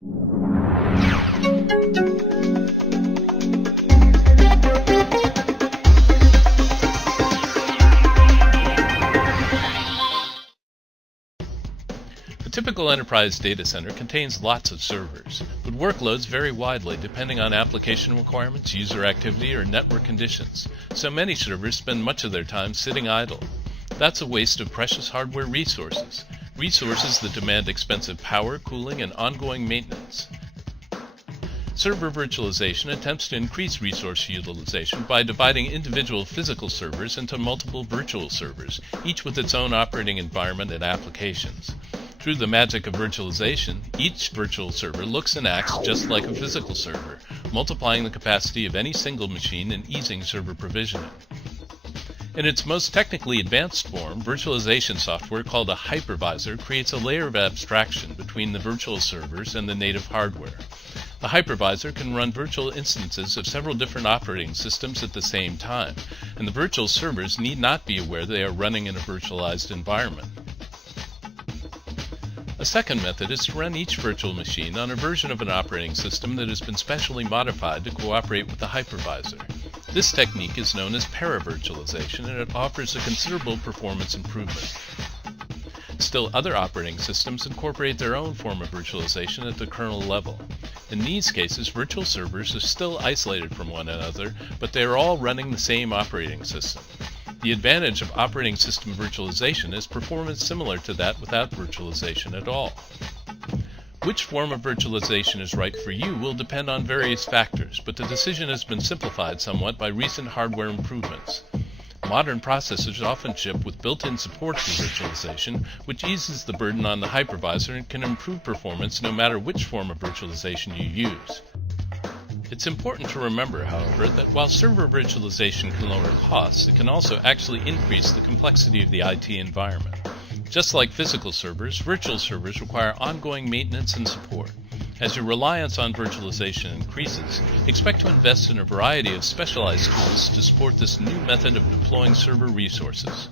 A typical enterprise data center contains lots of servers, but workloads vary widely depending on application requirements, user activity, or network conditions. So many servers spend much of their time sitting idle. That's a waste of precious hardware resources that demand expensive power, cooling, and ongoing maintenance. Server virtualization attempts to increase resource utilization by dividing individual physical servers into multiple virtual servers, each with its own operating environment and applications. Through the magic of virtualization, each virtual server looks and acts just like a physical server, multiplying the capacity of any single machine and easing server provisioning. In its most technically advanced form, virtualization software called a hypervisor creates a layer of abstraction between the virtual servers and the native hardware. The hypervisor can run virtual instances of several different operating systems at the same time, and the virtual servers need not be aware they are running in a virtualized environment. A second method is to run each virtual machine on a version of an operating system that has been specially modified to cooperate with the hypervisor. This technique is known as para-virtualization, and it offers a considerable performance improvement. Still, other operating systems incorporate their own form of virtualization at the kernel level. In these cases, virtual servers are still isolated from one another, but they are all running the same operating system. The advantage of operating system virtualization is performance similar to that without virtualization at all. Which form of virtualization is right for you will depend on various factors, but the decision has been simplified somewhat by recent hardware improvements. Modern processors often ship with built-in support for virtualization, which eases the burden on the hypervisor and can improve performance no matter which form of virtualization you use. It's important to remember, however, that while server virtualization can lower costs, it can also actually increase the complexity of the IT environment. Just like physical servers, virtual servers require ongoing maintenance and support. As your reliance on virtualization increases, expect to invest in a variety of specialized tools to support this new method of deploying server resources.